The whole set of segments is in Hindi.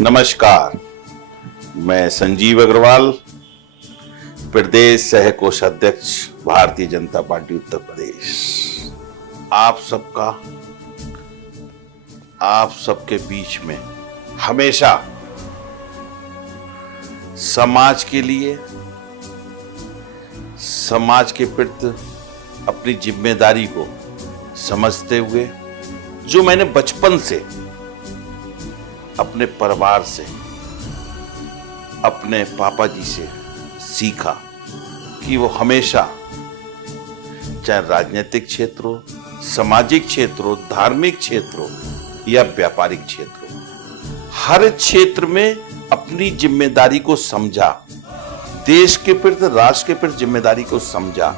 नमस्कार, मैं संजीव अग्रवाल, प्रदेश सह कोषाध्यक्ष, भारतीय जनता पार्टी उत्तर प्रदेश। आप सबके बीच में हमेशा समाज के लिए, समाज के प्रति अपनी जिम्मेदारी को समझते हुए, जो मैंने बचपन से अपने परिवार से, अपने पापा जी से सीखा कि वो हमेशा, चाहे राजनीतिक क्षेत्र हो, सामाजिक क्षेत्र हो, धार्मिक क्षेत्र हो या व्यापारिक क्षेत्र हो, हर क्षेत्र में अपनी जिम्मेदारी को समझा, देश के प्रति, राष्ट्र के प्रति जिम्मेदारी को समझा,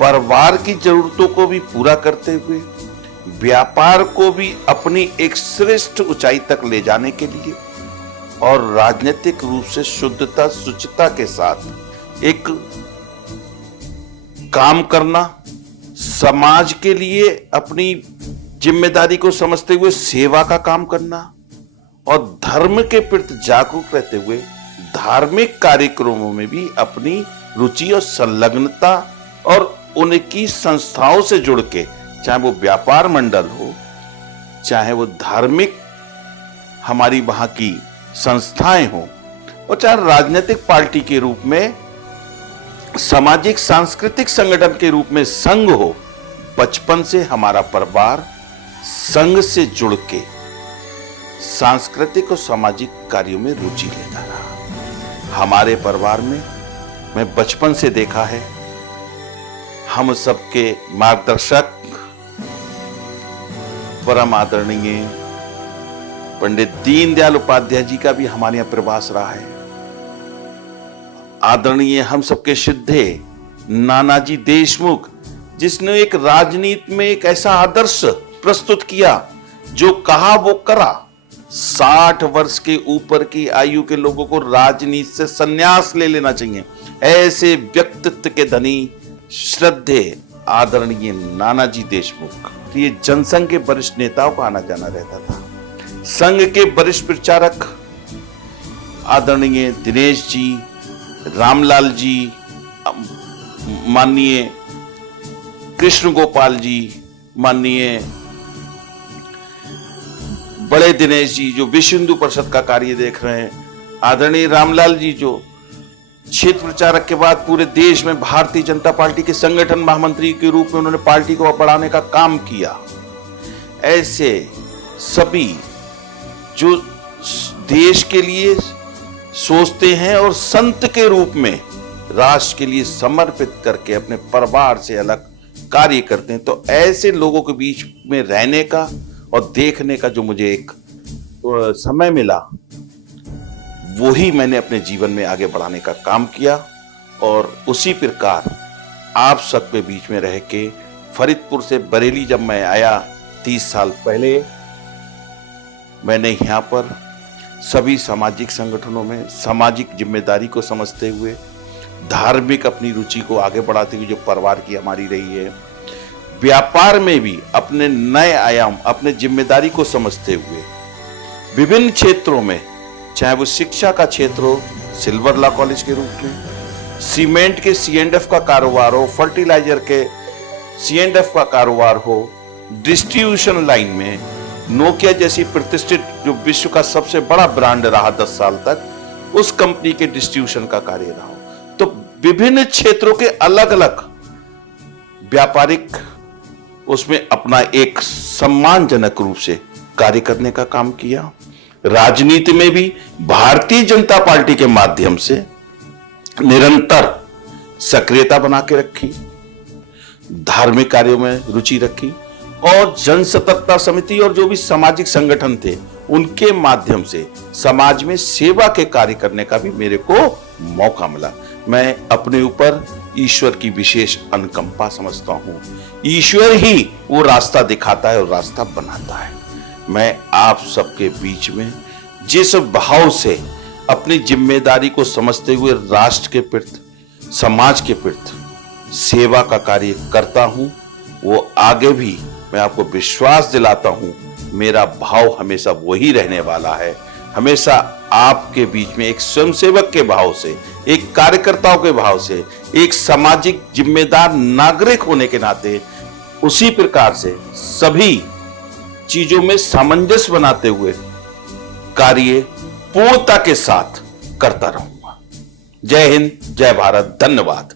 परिवार की जरूरतों को भी पूरा करते हुए व्यापार को भी अपनी एक श्रेष्ठ ऊंचाई तक ले जाने के लिए और राजनीतिक रूप से शुद्धता, शुचिता के साथ एक काम करना, समाज के लिए अपनी जिम्मेदारी को समझते हुए सेवा का काम करना और धर्म के प्रति जागरूक रहते हुए धार्मिक कार्यक्रमों में भी अपनी रुचि और संलग्नता और उनकी संस्थाओं से जुड़ के, चाहे वो व्यापार मंडल हो, चाहे वो धार्मिक हमारी वहां की संस्थाएं हो, और चाहे राजनीतिक पार्टी के रूप में, सामाजिक सांस्कृतिक संगठन के रूप में संघ हो, बचपन से हमारा परिवार संघ से जुड़ के सांस्कृतिक और सामाजिक कार्यों में रुचि लेता रहा। हमारे परिवार में मैं बचपन से देखा है, हम सबके मार्गदर्शक परम आदरणीय पंडित दीनदयाल उपाध्याय जी का भी हमारे यहां प्रवास रहा है। आदरणीय हम सबके सिद्धे नानाजी देशमुख, जिसने एक राजनीति में एक ऐसा आदर्श प्रस्तुत किया, जो कहा वो करा। 60 वर्ष के ऊपर की आयु के लोगों को राजनीति से संन्यास ले लेना चाहिए, ऐसे व्यक्तित्व के धनी श्रद्धे आदरणीय नानाजी देशमुख। ये जनसंघ के वरिष्ठ नेताओं का आना जाना रहता था। संघ के वरिष्ठ प्रचारक आदरणीय दिनेश जी, रामलाल जी, माननीय कृष्ण गोपाल जी, माननीय बड़े दिनेश जी जो विश्व हिंदू परिषद का कार्य देख रहे हैं, आदरणीय रामलाल जी जो क्षेत्र प्रचारक के बाद पूरे देश में भारतीय जनता पार्टी के संगठन महामंत्री के रूप में उन्होंने पार्टी को बढ़ाने का काम किया। ऐसे सभी जो देश के लिए सोचते हैं और संत के रूप में राष्ट्र के लिए समर्पित करके अपने परिवार से अलग कार्य करते हैं, तो ऐसे लोगों के बीच में रहने का और देखने का जो मुझे एक समय मिला, वही मैंने अपने जीवन में आगे बढ़ाने का काम किया। और उसी प्रकार आप सबके बीच में रह के फरीदपुर से बरेली जब मैं आया 30 साल पहले, मैंने यहाँ पर सभी सामाजिक संगठनों में सामाजिक जिम्मेदारी को समझते हुए, धार्मिक अपनी रुचि को आगे बढ़ाते हुए जो परिवार की हमारी रही है, व्यापार में भी अपने नए आयाम, अपने जिम्मेदारी को समझते हुए विभिन्न क्षेत्रों में, चाहे वो शिक्षा का क्षेत्र हो, सिल्वर लॉ कॉलेज के रूप में, सीमेंट के C&F का कारोबार हो, फर्टिलाइजर के C&F का कारोबार हो, डिस्ट्रीब्यूशन लाइन में नोकिया जैसी प्रतिष्ठित जो विश्व का सबसे बड़ा ब्रांड रहा 10 साल तक, उस कंपनी के डिस्ट्रीब्यूशन का कार्य रहा हो। तो विभिन्न क्षेत्रों के अलग अलग व्यापारिक उसमें अपना एक सम्मानजनक रूप से कार्य करने का काम किया। राजनीति में भी भारतीय जनता पार्टी के माध्यम से निरंतर सक्रियता बना के रखी, धार्मिक कार्यों में रुचि रखी और जन सतर्कता समिति और जो भी सामाजिक संगठन थे उनके माध्यम से समाज में सेवा के कार्य करने का भी मेरे को मौका मिला। मैं अपने ऊपर ईश्वर की विशेष अनुकंपा समझता हूं। ईश्वर ही वो रास्ता दिखाता है और रास्ता बनाता है। मैं आप सबके बीच में जिस भाव से अपनी जिम्मेदारी को समझते हुए राष्ट्र के प्रति, समाज के प्रति सेवा का कार्य करता हूं, वो आगे भी मैं आपको विश्वास दिलाता हूं, मेरा भाव हमेशा वही रहने वाला है। हमेशा आपके बीच में एक स्वयंसेवक के भाव से, एक कार्यकर्ताओं के भाव से, एक सामाजिक जिम्मेदार नागरिक होने के नाते उसी प्रकार से सभी चीजों में सामंजस्य बनाते हुए कार्य पूर्णता के साथ करता रहूंगा। जय हिंद, जय भारत, धन्यवाद।